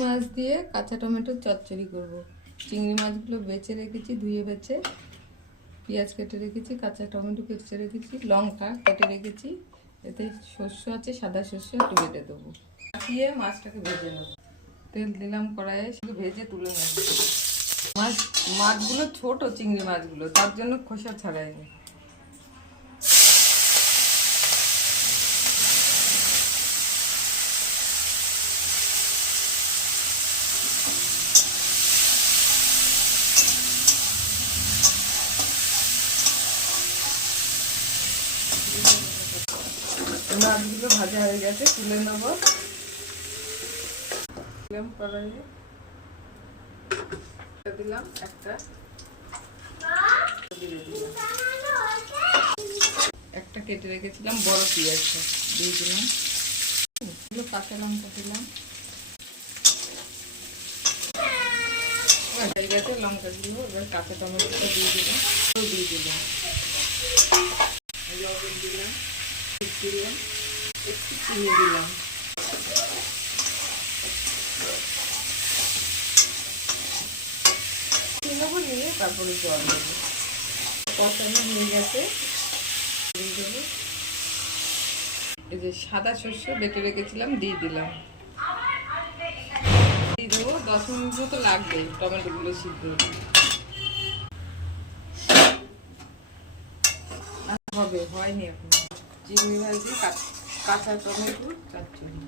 মাছ দিয়ে কাঁচা টমেটোর চচ্চড়ি করব। চিংড়ি মাছগুলো বেছে রেখেছি, ধুয়ে বেছে, পেঁয়াজ কেটে রেখেছি, কাঁচা টমেটো কেটে রেখেছি, লঙ্কা কেটে রেখেছি, এতে শস্য আছে, সাদা শস্য একটু বেটে দেবো। দিয়ে মাছটাকে ভেজে নেব। তেল দিলাম কড়াইয়ে, সেগুলো ভেজে তুলে নেব। মাছগুলো ছোট, চিংড়ি মাছগুলো, তার জন্য খোসা ছাড়াইনি। মাছগুলো ভাজা হয়ে গেছে, তুলে নেব। দিলাম কড়াইয়ে, দিলাম একটা, একটা কেটে রেখেছিলাম বড় পেঁয়াজটা দিয়ে দিলাম, কাঁচা লঙ্কা দিলাম, হয়ে গেছে লঙ্কাগুলো। এবার কাঁচা টমেটোটা দিয়ে দিলাম, দিয়ে দিলাম, লবণ দিলাম, দিলাম, একটু চিনি দিলাম, নেবো, নিয়ে তারপরে জল দেবো। কষানো হয়ে গেছে, এই যে সাদা শস্য বেটে রেখেছিলাম দিয়ে দিলাম, দিয়ে দেবো। 10 মিনিট মতো লাগবে টমেটোগুলো সিদ্ধ হবে, হয়নি এখন। চিংড়ি মাছ দিয়ে কাঁচা টমেটো চচ্চড়ি।